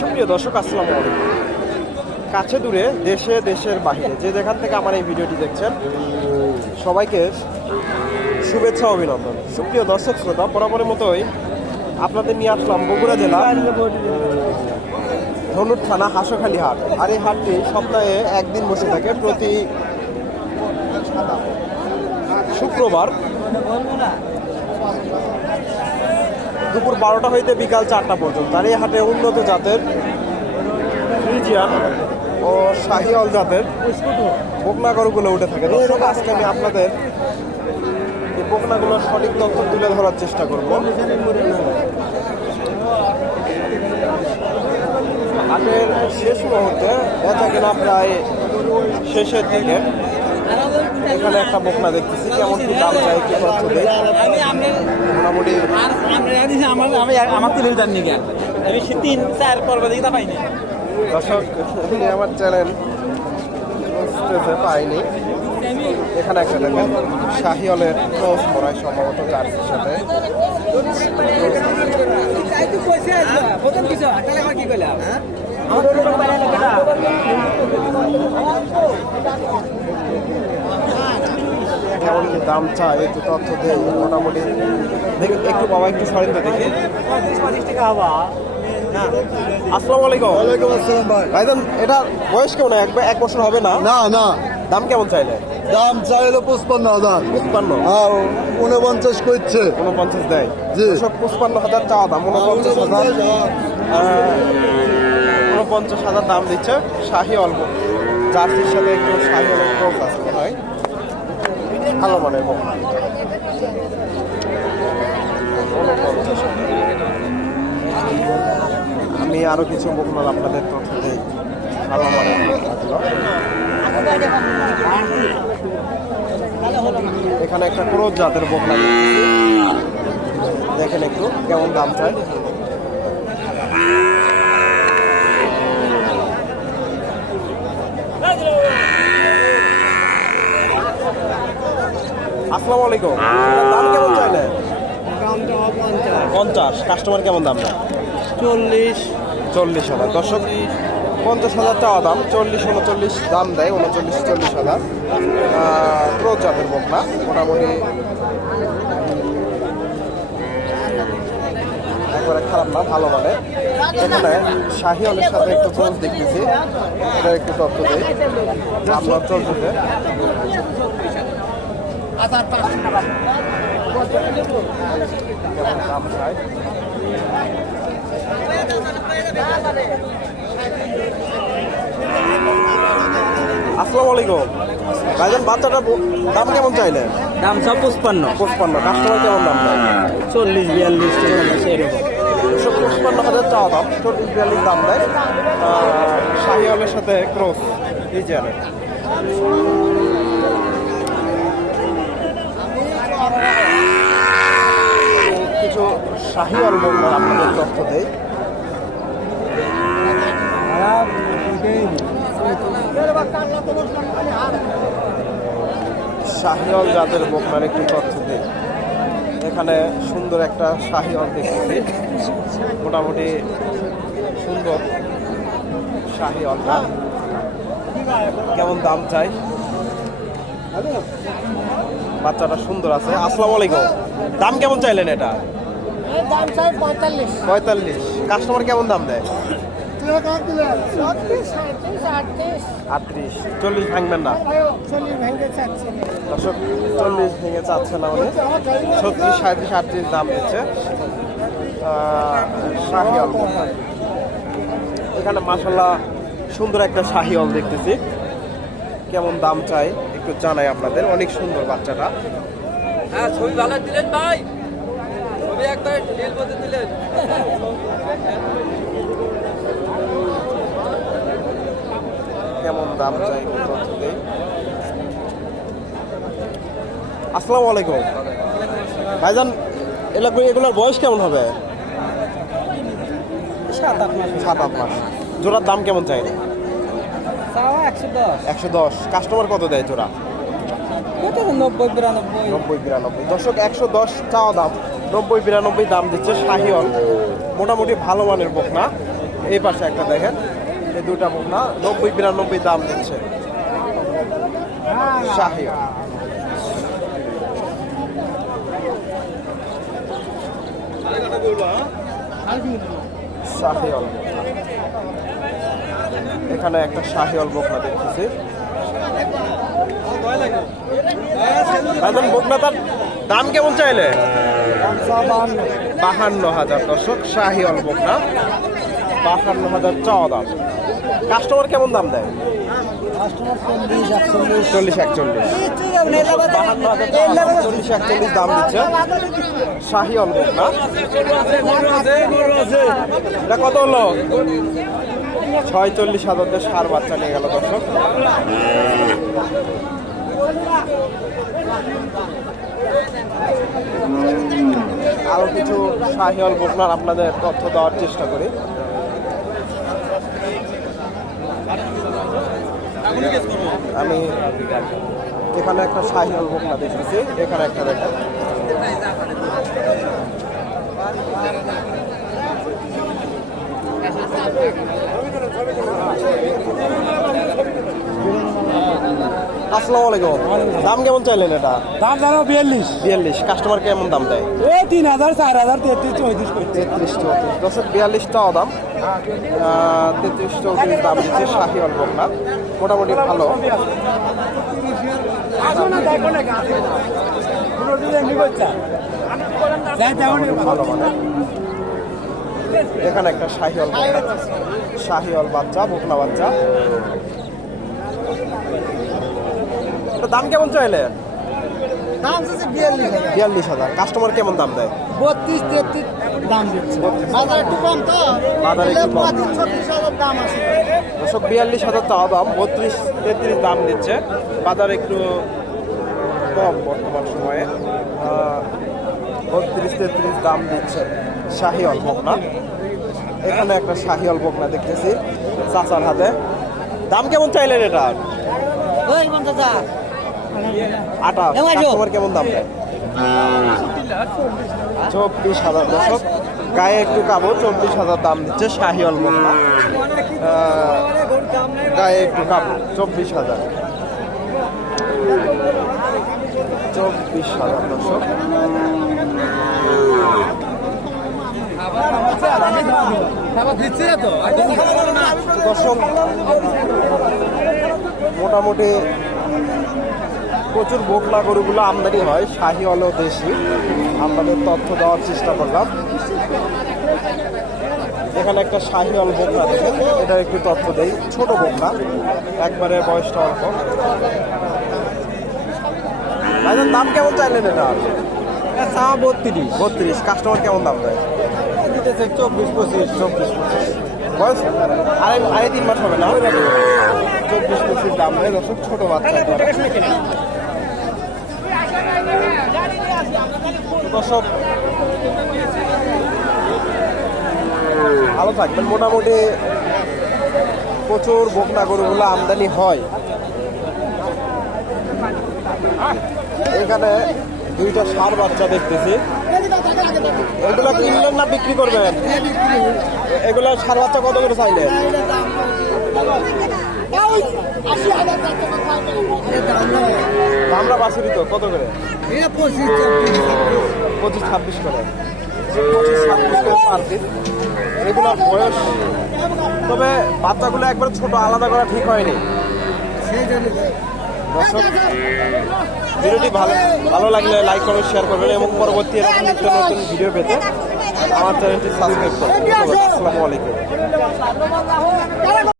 সুপ্রিয় দর্শক, আসসালামু আলাইকুম। কাছে দূরে দেশে, দেশের বাহিরে যে যেখান থেকে আমার এই ভিডিওটি দেখছেন, সবাইকে শুভেচ্ছা, অভিনন্দন। সুপ্রিয় দর্শক, শ্রোতা, বরাবরের মতোই আপনাদের নিয়ে আসলাম বগুড়া জেলা, ধনুর থানা, হাঁসখালি হাট। আর এই হাটটি সপ্তাহে একদিন বসে থাকে প্রতি শুক্রবার। দুপুর বারোটা হইতে বিকাল চারটা পর্যন্ত। আর এই হাটে উন্নত জাতের ফ্রিজিয়ান ও শাহিয়াল জাতের বকনা গরুগুলো উঠে থাকে। আজকে আমি আপনাদের এই বকনাগুলোর সঠিক তথ্য তুলে ধরার চেষ্টা করব। হাটের শেষ মুহূর্তে বেচা কেনা প্রায় শেষের দিকে। এখানে একটা বকনা দেখতেছি, কেমন কি দাম চাই, কি আমি আমি মোটামুটি আমরা তিলের কেন আমি সে তিন চার দেখতে পাইনি। দর্শক আমার চ্যানেল পাইনি এখানে একটা দেখেন শাহিওলের ক্রস সম্ভবত জার্সির সাথে। প্রথম কিছু তাহলে আমার কি করলাম হ্যাঁ কেমন কি দাম চায় একটু তথ্য দেই মোটামুটি দেখুন একটু বাবা একটু সরেন তো দেখি। আসসালামু আলাইকুম। ওয়ালাইকুম আসসালাম ভাই। ভাইজান এটা বয়স কেমন? এক এক বছর হবে না? না না। দাম কেমন চাইলে? দাম চাইলো পঁচপান্ন হাজার। আর উনপঞ্চাশ করছে। উনপঞ্চাশ দেয়। জি। হাজার চাওয়া দাম উনপঞ্চাশ হাজার। উনপঞ্চাশ হাজার। দাম দিচ্ছে শাহি অল্প। জার্সির সাথে একটু শাহি অল্প ক্রস হয় ভালো মানে আমি আরও কিছু বকনাল আপনাদের তথ্য দিই। ভালো মানে এখানে একটা ক্রোধ জাতের বকনা। দেখেন একটু কেমন দাম চায় আসসালামু আলাইকুম। দাম কেমন চাইলে? পঞ্চাশ। কাস্টমার কেমন দাম? দেয় চল্লিশ। চল্লিশ হাজার। দর্শক পঞ্চাশ হাজার টাকা দাম। চল্লিশ উনচল্লিশ দাম দেয় উনচল্লিশ চল্লিশ হাজার। ক্রোধ জাতের বকনা মোটামুটি। একবারে খারাপ না ভালো মানে। এখানে শাহি অলের সাথে একটু ক্রোধ দেখতেছি। এটা একটু তথ্য দেয় আপনার চলতেছে। চায় আসসালামু আলাইকুম। ভাইজান বাচ্চাটা দাম কেমন চাইলেন দাম সব পঁচপান্ন। পঁচপান্ন। কাস্টমার কেমন দাম চল্লিশ বিয়াল্লিশ এরকম। দুশো পঁচপান্ন হাজার চাওয়া দাম। চল্লিশ বিয়াল্লিশ দাম দেয়। শাহিওয়ালের সাথে ক্রস এই জানেন কিছু শাহিওয়াল বলব আপনাদের তথ্য দেয় শাহিওয়াল জাতের একটু তথ্য দিই। এখানে সুন্দর একটা শাহিওয়াল দেখতেছি। মোটামুটি সুন্দর শাহিওয়ালটা কেমন দাম চাই? বাচ্চাটা সুন্দর আছে। আসসালামু আলাইকুম। দাম কেমন চাইলেন এটা? দাম চাই পঁয়তাল্লিশ। পঁয়তাল্লিশ। কাস্টমার কেমন দাম দেয়? আটত্রিশ। আটত্রিশ চল্লিশ ভাঙবেন না? চল্লিশ দর্শক চল্লিশ ভেঙে চাচ্ছে না উনি। ছত্রিশ সাঁত্রিশ আটত্রিশ দাম দিচ্ছে। শাহি অল। এখানে মাসাল্লাহ সুন্দর একটা শাহি অল দেখতেছি। কেমন দাম চাই একটু জানাই আপনাদের। অনেক সুন্দর বাচ্চাটা। হ্যাঁ ছবি ভালো দিলেন ভাই ছবি একবার রিল মধ্যে দিলেন কেমন দাম চাই তথ্য দেই? আসসালামু আলাইকুম। ভাইজান এগুলো এগুলোর বয়স কেমন হবে? সাত আট মাস। সাত আট মাস। জোড়ার দাম কেমন চাই? একশো দশ। কাস্টমার কত দেয় জোড়া? কত? নব্বই বিরানব্বই। নব্বই বিরানব্বই। দর্শক একশো দশ চাওয়া দাম। নব্বই বিরানব্বই দাম দিচ্ছে শাহিওল মোটামুটি ভালো মানের বকনা। এই পাশে একটা দেখেন, এই দুটা বকনা, নব্বই বিরানব্বই দাম দিচ্ছে শাহিওল শাহিওল এখানে একটা শাহিওল বকনা দেখতেছি। ভাইজান বকনাটার দাম কেমন চাইলে? বাহান্ন হাজার দর্শক শাহিওল বকনা বাহান্ন হাজার চাওয়া দাম। কাস্টমার কেমন দাম দেয়? চল্লিশ একচল্লিশ। বাহান্ন হাজার চল্লিশ একচল্লিশ দাম দিচ্ছে। শাহিওল বকনা এটা কত হলো? ছয় চল্লিশ হাজার সার বাচ্চা নিয়ে গেল দর্শক। আরও কিছু শাহিওয়াল বকনার আপনাদের তথ্য দেওয়ার চেষ্টা করি। আমি এখানে একটা শাহিওয়াল বকনা দেখতেছি, এখানে একটা দেখেন। আসসালামু আলাইকুম। দাম কেমন চাইলেন এটা? দাম জানো বিয়াল্লিশ। বিয়াল্লিশ। কাস্টমার কেমন দাম দেয়? ওই তিন হাজার চার হাজার তেত্রিশ চৌত্রিশ তেত্রিশ চৌত্রিশ। দশের বিয়াল্লিশ টাকা দাম। তেত্রিশ চৌত্রিশ দাম দিচ্ছে শাহি অল্প না মোটামুটি ভালো। ভালো মানে। এখানে একটা শাহি অল্প। শাহি অল বাচ্চা বকনা বাচ্চা। এটা দাম কেমন চাইলে? দাম আছে বিয়াল্লিশ হাজার। বিয়াল্লিশ হাজার। কাস্টমার কেমন দাম দেয়? বত্রিশ তেত্রিশ দাম দিচ্ছে। বাজার একটু কম তো। বাজার একটু কম। ছত্রিশ হাজার দাম আছে। দর্শক বিয়াল্লিশ হাজার টাকা দাম বত্রিশ তেত্রিশ দাম দিচ্ছে। বাজার একটু কম বর্তমান সময়ে। বত্রিশ তেত্রিশ দাম দিচ্ছে শাহিওয়াল বকনা এখানে একটা শাহিওয়াল বকনা দেখতেছি চাচার হাতে। দাম কেমন চাইলেন এটা? ওই পঞ্চাশ আটা কাস্টমার কেমন দাম চব্বিশ হাজার দশক গায়ে একটু কাবো চব্বিশ হাজার দাম দিচ্ছে শাহিওয়াল বকনা গায়ে একটু কাবো চব্বিশ হাজার। চব্বিশ হাজার দশক দর্শক মোটামুটি প্রচুর বোকলা গরুগুলো আমদানি হয় শাহি হলেও দেশি। আপনাদের তথ্য দেওয়ার চেষ্টা করলাম। এখানে একটা শাহি অল বোকনা দেখেন এটার একটু তথ্য দেই। ছোট বোকনা একবারে বয়সটা অল্প। ভাইজান দাম কেমন চাইলেন এটা? চা বত্রিশ। বত্রিশ কাস্টমার কেমন দাম দেয়? দিতেছে চব্বিশ পঁচিশ চব্বিশ পঁচিশ। বয়স আড়াই আড়াই তিন মাস হবে না? চব্বিশ পঁচিশ দাম দেয় দর্শক ছোট বাচ্চা। ভালো থাকবেন মোটামুটি প্রচুর বকনা গরুগুলো আমদানি হয় এখানে দুইটা সার বাচ্চা দেখতেছি এগুলো কিনলেন না বিক্রি করবেন এগুলো সার বাচ্চা কত করে চাইলেন আমরা বাছুরি তো কত করে? পঁচিশ ছাব্বিশ। করে। পঁচিশ ছাব্বিশ করে পার পিস এগুলোর বয়স? তবে বাচ্চাগুলো একবার ছোট আলাদা করা ঠিক হয়নি। ভিডিওটি ভালো ভালো লাগলে লাইক কমেন্ট শেয়ার করবেন এবং পরবর্তী এরকম নিত্য নতুন ভিডিও পেতে আমার চ্যানেলটি সাবস্ক্রাইব করবেন। আসসালামু আলাইকুম।